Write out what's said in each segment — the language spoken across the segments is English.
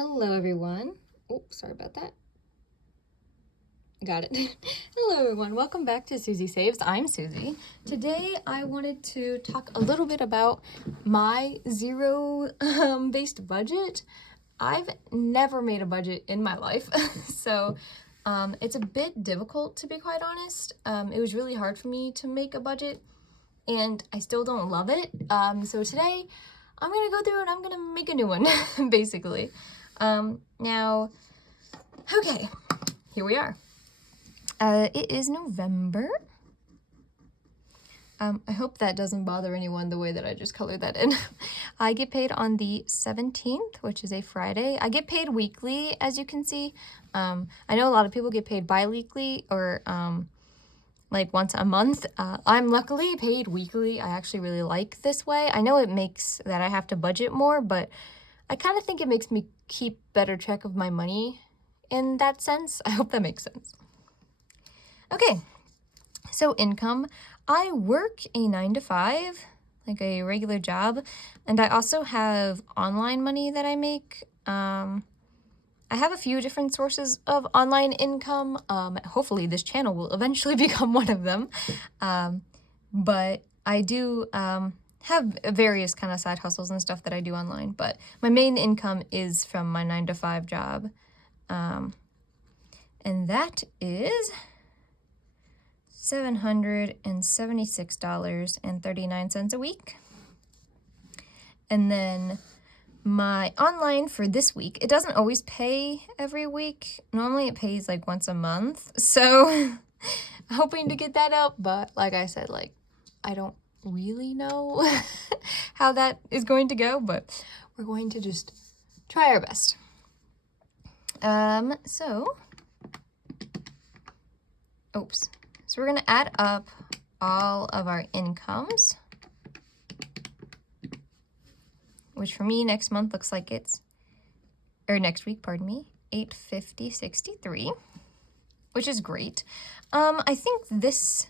Hello, everyone. Oh, sorry about that. Got it. Hello, everyone. Welcome back to Susie Saves. I'm Susie. Today, I wanted to talk a little bit about my zero-based budget. I've never made a budget in my life, so it's a bit difficult, to be quite honest. It was really hard for me to make a budget, and I still don't love it. So today, I'm going to go through and I'm going to make a new one, basically. Now, okay, here we are. It is November. I hope that doesn't bother anyone the way that I just colored that in. I get paid on the 17th, which is a Friday. I get paid weekly, as you can see. I know a lot of people get paid bi-weekly or like once a month. I'm luckily paid weekly. I actually really like this way. I know it makes that I have to budget more, but I kind of think it makes me keep better track of my money in that sense. I hope that makes sense. Okay, so income. I work a 9-to-5, like a regular job, and I also have online money that I make. I have a few different sources of online income. Hopefully this channel will eventually become one of them. But I do have various kind of side hustles and stuff that I do online, but my main income is from my 9-to-5 job. And that is $776.39 a week. And then my online for this week, it doesn't always pay every week. Normally it pays like once a month. So hoping to get that up, but like I said, like I don't really know how that is going to go, but we're going to just try our best. So we're going to add up all of our incomes, which for me next month looks like next week, pardon me, $850.63, which is great. I think this,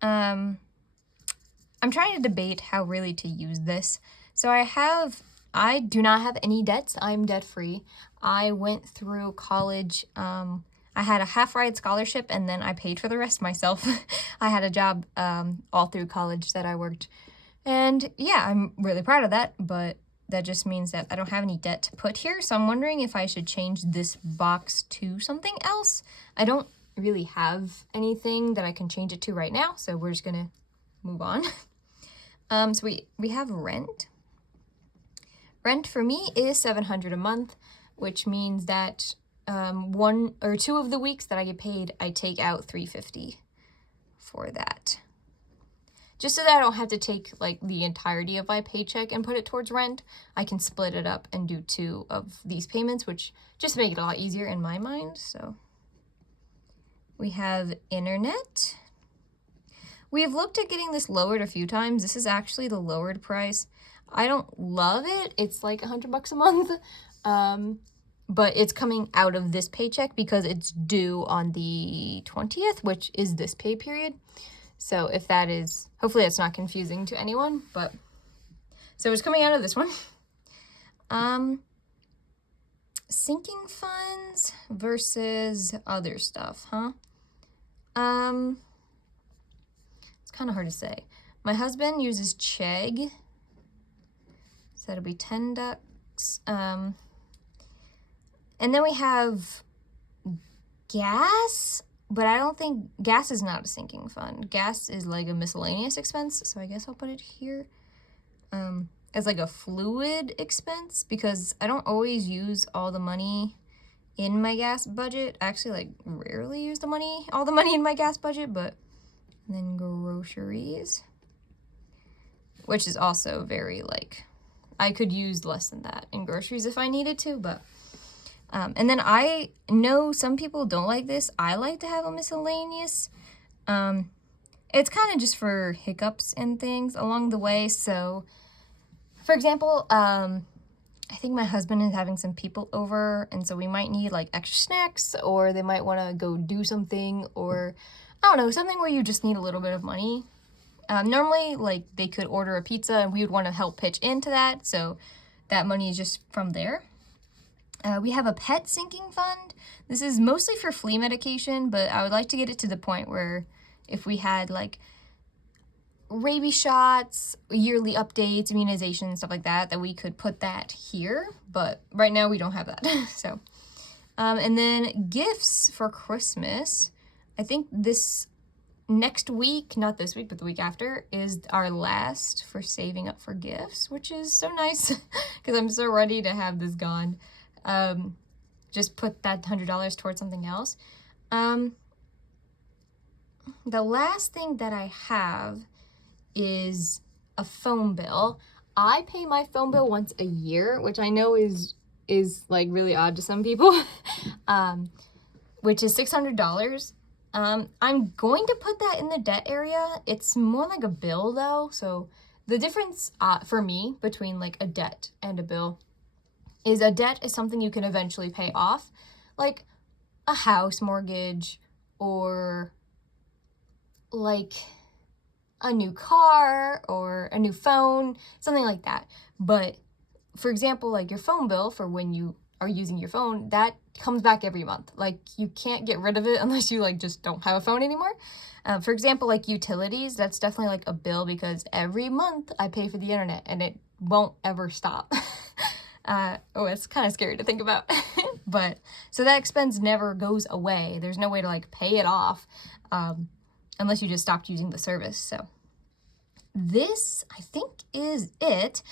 I'm trying to debate how really to use this. So I do not have any debts. I'm debt-free. I went through college, I had a half-ride scholarship, and then I paid for the rest myself. I had a job all through college that I worked. And yeah, I'm really proud of that, but that just means that I don't have any debt to put here. So I'm wondering if I should change this box to something else. I don't really have anything that I can change it to right now, so we're just going to move on. So we have rent. Rent for me is $700 a month, which means that one or two of the weeks that I get paid, I take out $350 for that. Just so that I don't have to take like the entirety of my paycheck and put it towards rent, I can split it up and do two of these payments, which just make it a lot easier in my mind. So we have internet. We've looked at getting this lowered a few times. This is actually the lowered price. I don't love it. It's like $100 a month. But it's coming out of this paycheck because it's due on the 20th, which is this pay period. So if that is, hopefully that's not confusing to anyone, but so it's coming out of this one. Sinking funds versus other stuff, huh? It's kind of hard to say. My husband uses Chegg, so that'll be $10. And then we have gas, but I don't think gas is not a sinking fund. Gas is like a miscellaneous expense, so I guess I'll put it here as like a fluid expense because I don't always use all the money in my gas budget. I actually like rarely use all the money in my gas budget, but then groceries, which is also very like, I could use less than that in groceries if I needed to, but and then I know some people don't like this. I like to have a miscellaneous. It's kind of just for hiccups and things along the way. So, for example, I think my husband is having some people over, and so we might need like extra snacks, or they might want to go do something, or I don't know, something where you just need a little bit of money. Normally, like they could order a pizza, and we would want to help pitch into that. So that money is just from there. We have a pet sinking fund. This is mostly for flea medication, but I would like to get it to the point where if we had like rabies shots, yearly updates, immunization, stuff like that, that we could put that here. But right now we don't have that. So, and then gifts for Christmas. I think this next week, not this week, but the week after, is our last for saving up for gifts, which is so nice because I'm so ready to have this gone. Just put that $100 towards something else. The last thing that I have is a phone bill. I pay my phone bill once a year, which I know is like really odd to some people, which is $600. I'm going to put that in the debt area. It's more like a bill though, so the difference for me between like a debt and a bill is a debt is something you can eventually pay off, like a house mortgage or like a new car or a new phone, something like that. But for example, like your phone bill for when you are using your phone, that comes back every month. Like you can't get rid of it unless you like just don't have a phone anymore. For example, like utilities, that's definitely like a bill because every month I pay for the internet and it won't ever stop. It's kind of scary to think about. But so that expense never goes away. There's no way to like pay it off unless you just stopped using the service. So this, I think, is it.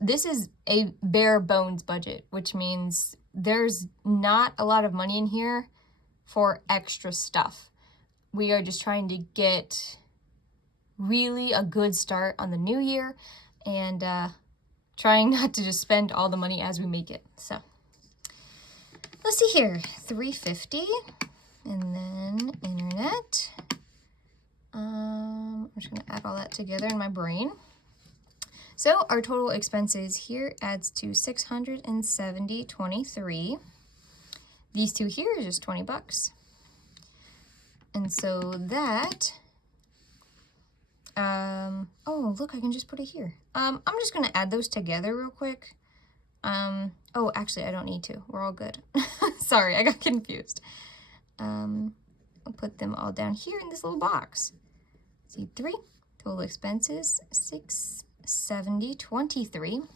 This is a bare bones budget, which means there's not a lot of money in here for extra stuff. We are just trying to get really a good start on the new year and trying not to just spend all the money as we make it. So let's see here, $350, and then internet. I'm just gonna add all that together in my brain. So our total expenses here adds to $670.23. These two here is just $20. And so that, oh, look, I can just put it here. I'm just gonna add those together real quick. Oh, actually, I don't need to. We're all good. Sorry, I got confused. I'll put them all down here in this little box. C3, total expenses, $670.23.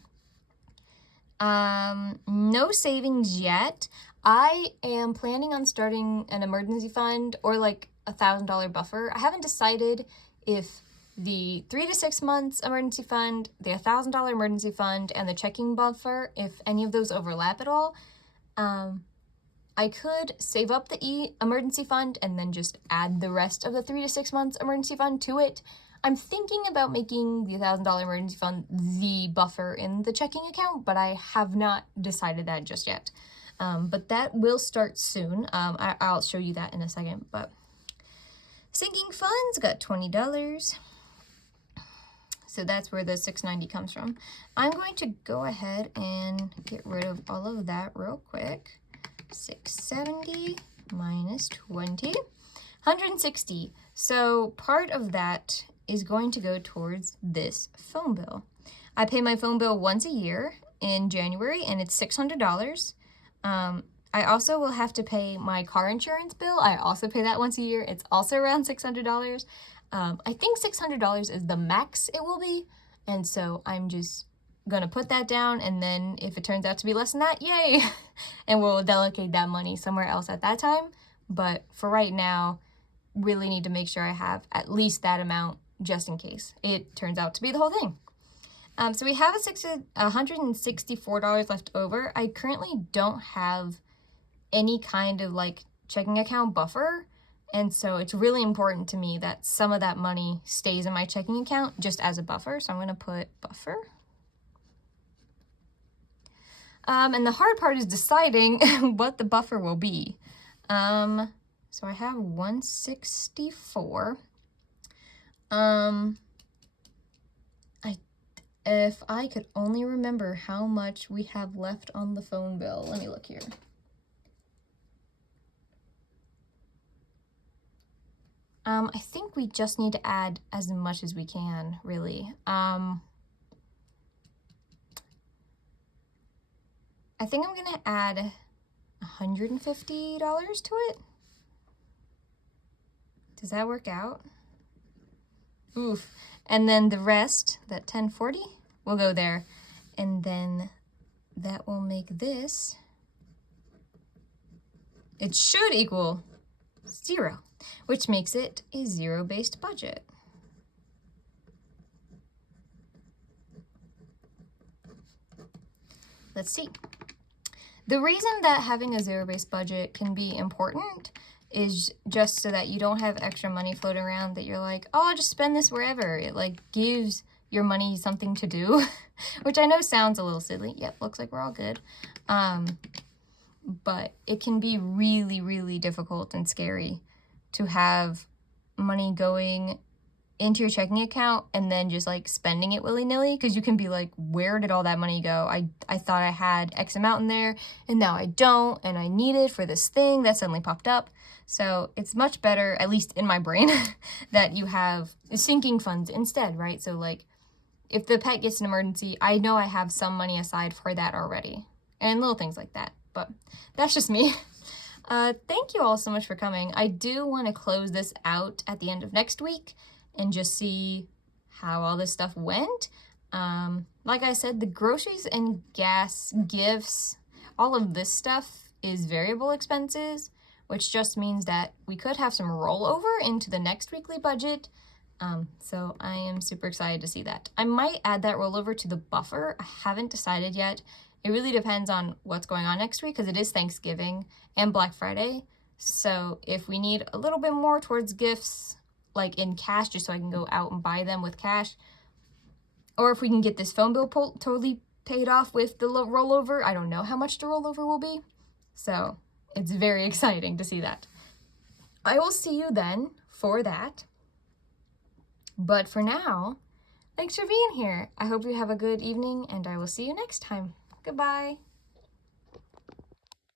No savings yet. I am planning on starting an emergency fund or like $1,000 buffer. I haven't decided if the 3 to 6 months emergency fund, the $1,000 emergency fund, and the checking buffer, if any of those overlap at all. I could save up the emergency fund and then just add the rest of the 3 to 6 months emergency fund to it. I'm thinking about making the $1,000 emergency fund the buffer in the checking account, but I have not decided that just yet. But that will start soon. I'll show you that in a second. But sinking funds got $20. So that's where the $690 comes from. I'm going to go ahead and get rid of all of that real quick. 670 minus 20, 160. So part of that is going to go towards this phone bill. I pay my phone bill once a year in January, and it's $600. I also will have to pay my car insurance bill. I also pay that once a year. It's also around $600. I think $600 is the max it will be, and so I'm just gonna put that down, and then if it turns out to be less than that, yay! And we'll delegate that money somewhere else at that time. But for right now, really need to make sure I have at least that amount just in case it turns out to be the whole thing. So we have $164 left over. I currently don't have any kind of like checking account buffer, and so it's really important to me that some of that money stays in my checking account just as a buffer. So I'm going to put buffer. And the hard part is deciding what the buffer will be. So I have 164. If I could only remember how much we have left on the phone bill. Let me look here. I think we just need to add as much as we can, really. I think I'm gonna add $150 to it. Does that work out? Oof. And then the rest, that 1040, will go there. And then that will make this, it should equal 0, which makes it a zero-based budget. Let's see. The reason that having a zero-based budget can be important is just so that you don't have extra money floating around that you're like, oh, I'll just spend this wherever. It like gives your money something to do, which I know sounds a little silly. Yep, looks like we're all good. But it can be really, really difficult and scary to have money going into your checking account and then just like spending it willy-nilly, because you can be like, where did all that money go? I thought I had X amount in there and now I don't, and I need it for this thing that suddenly popped up. So it's much better, at least in my brain, that you have sinking funds instead, right? So like if the pet gets an emergency, I know I have some money aside for that already, and little things like that. But that's just me. Thank you all so much for coming. I do want to close this out at the end of next week and just see how all this stuff went. Like I said, the groceries and gas, gifts, all of this stuff is variable expenses, which just means that we could have some rollover into the next weekly budget. So I am super excited to see that. I might add that rollover to the buffer. I haven't decided yet. It really depends on what's going on next week, because it is Thanksgiving and Black Friday. So if we need a little bit more towards gifts, like in cash, just so I can go out and buy them with cash, or if we can get this phone bill totally paid off with the rollover, I don't know how much the rollover will be. So it's very exciting to see that. I will see you then for that. But for now, thanks for being here. I hope you have a good evening, and I will see you next time. Goodbye.